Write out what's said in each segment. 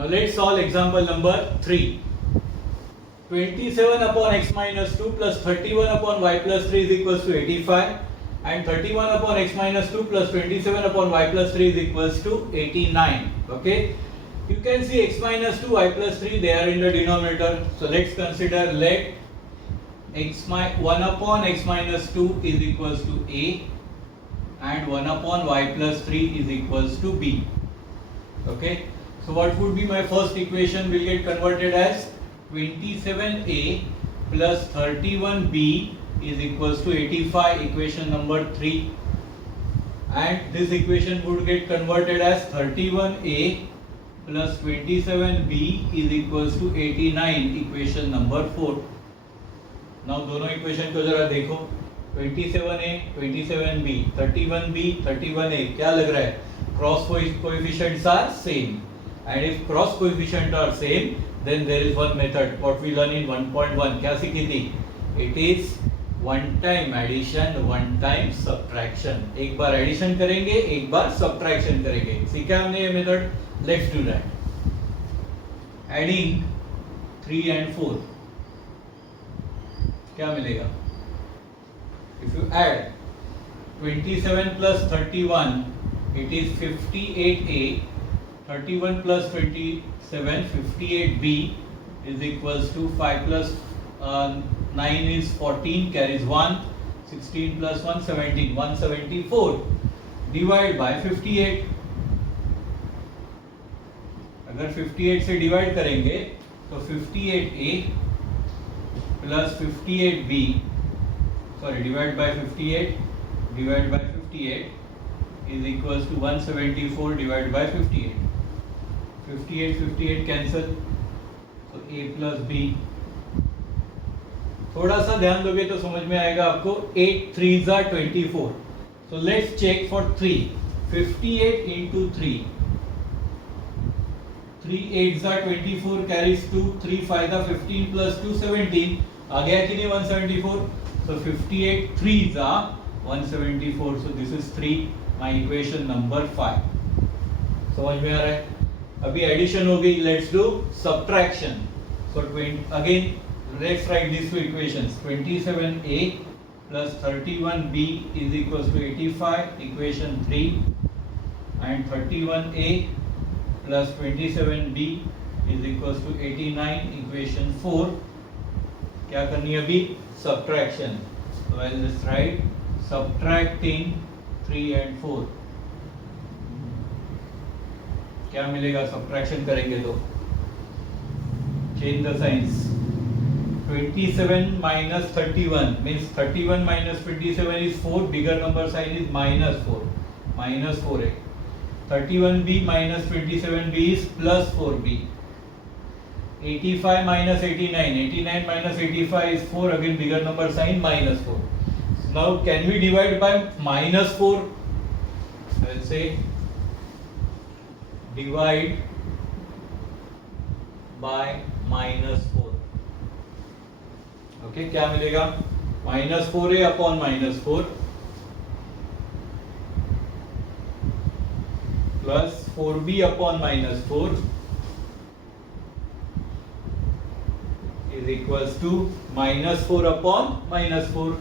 Now let's solve example number 3. 27 upon x minus 2 plus 31 upon y plus 3 is equals to 85, and 31 upon x minus 2 plus 27 upon y plus 3 is equals to 89. Okay, you can see x minus 2, y plus 3, they are in the denominator. So let's consider, let 1 upon x minus 2 is equals to a, and 1 upon y plus 3 is equals to b. Okay, so what would be my first equation? Will get converted as 27a plus 31b is equals to 85, equation number 3, and this equation would get converted as 31a plus 27b is equals to 89, equation number 4. Now दोनों equation को जरा देखो, 27a 27b 31b 31a, क्या लग रहा है? Cross coefficients are same, and if cross coefficient are same, then there is one method what we learn in 1.1. क्या सीखी थी? It is one time addition, one time subtraction. एक बार addition करेंगे, एक बार सब्ट्रैक्शन करेंगे. सीखा हमने ये method. Let's do that. Adding 3 and 4, क्या मिलेगा? If you add 27 plus 31, it is 58a. 31 plus 27, 58b is equals to 5 plus 9 is 14, carries 1, 16 plus 1, 17, 174. Divide by 58. अगर 58 से डिवाइड करेंगे तो 58a plus 58b, sorry, divide by 58 is equals to 174 divided by 58. 58 cancel, so a plus b. थोड़ा सा ध्यान दोगे तो समझ में आएगा आपको. 8 3s are 24. So let's check for 3. 58 into 3. 3 8s are 24, carries 2. 3 5 are 15 plus 2 17. आ गया कि नहीं 174? So 58 3s are 174. So this is 3, my equation number 5. समझ में आ रहा है? अभी एडिशन हो गई. Let's do subtraction. So again let's write this two equations. 27a plus 31b is equals to 85, equation 3, and 31a plus 27b is equals to 89, equation 4. क्या करनी है अभी? Subtraction. So I'll just write subtracting 3 and 4. क्या मिलेगा subtraction करेंगे तो? Change the science. 27 minus 31 means 31 minus 27 is 4. Bigger number sign is minus 4. Minus 4a. 31b minus 27b is plus 4b. 85 minus 89. 89 minus 85 is 4. Again bigger number sign minus 4. Now can we divide by minus 4? Let's say divide by minus 4. Okay, क्या मिलेगा? Minus 4a upon minus 4 plus 4b upon minus 4 is equals to minus 4 upon minus 4.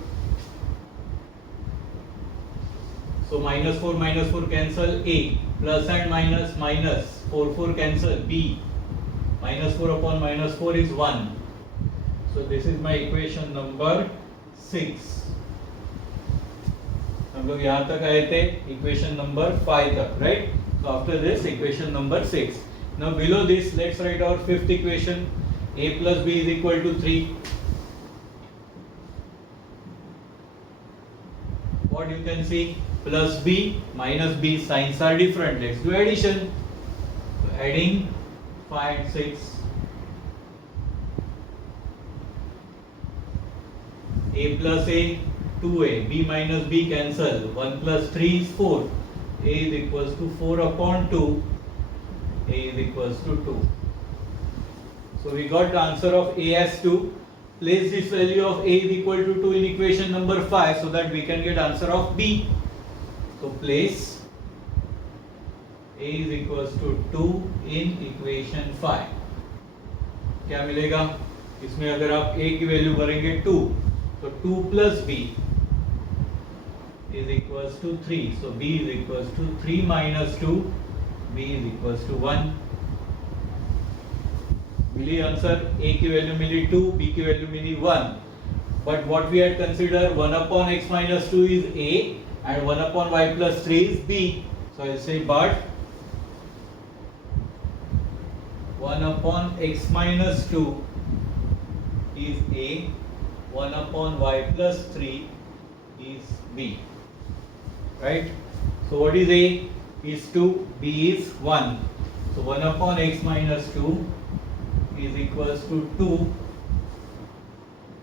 So minus 4 cancel, a plus and minus minus 4 cancel, b minus 4 upon minus 4 is 1. So this is my equation number 6. हम लोग यहाँ तक आए थे equation number 5 तक, right? So after this equation number 6. Now below this let's write our fifth equation. A plus b is equal to 3. What you can see? Plus b minus b, signs are different. Let's do addition. So adding 5 and 6. A plus a 2a, b minus b cancel. 1 plus 3 is 4. A is equals to 4 upon 2. A is equals to 2. So we got the answer of a as 2. Place this value of a is equal to 2 in equation number 5 so that we can get answer of b. So place a is equals to 2 in equation 5. क्या मिलेगा इसमें? अगर आप a की value भरेंगे 2 तो 2 plus b is equals to 3. So b is equals to 3 minus 2, b is equals to 1. मिली answer. a की वैल्यू मिली 2, b की वैल्यू मिली 1. But what we had considered 1 upon x minus 2 is a and 1 upon y plus 3 is b. So I'll say but 1 upon x minus 2 is a, 1 upon y plus 3 is b. Right? So what is a? Is 2, b is 1. So 1 upon x minus 2 is equals to 2.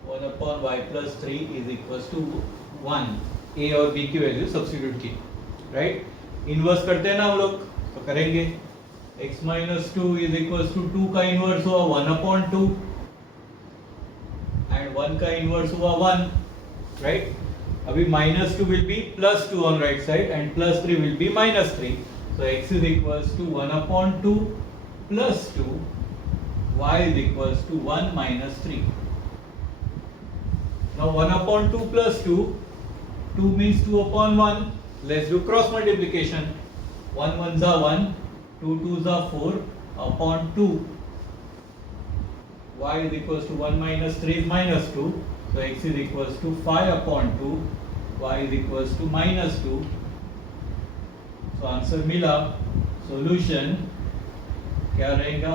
1 upon y plus 3 is equals to 1. a और b की value substitute की. Right? Inverse करते हैं ना हम लोग, तो करेंगे. x minus 2 is equals to 2 का इनवर्स हुआ 1 upon 2 and 1 का इनवर्स हुआ 1. राइट? अभी minus 2 will be plus 2 on right side and plus 3 will be minus 3. So x is equals to 1 upon 2 plus 2, y is equals to 1 minus 3. Now 1 upon 2 plus 2, 2 means 2 upon 1. Let's do cross multiplication. 1 1s are 1, 2 2s are 4 upon 2. Y is equals to 1 minus 3 is minus 2. So x is equals to 5 upon 2. Y is equals to minus 2. So answer मिला. Solution क्या रहेगा?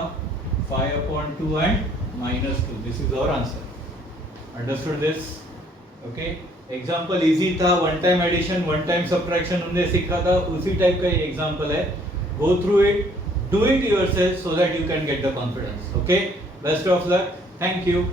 5 upon 2 and minus 2. This is our answer. Understood this? Okay. Example easy था. One time addition, one time subtraction हमने सीखा था, उसी type का ये एग्जाम्पल है. Go through it, do it yourself so that you can get the confidence. Okay. Best of luck. Thank you.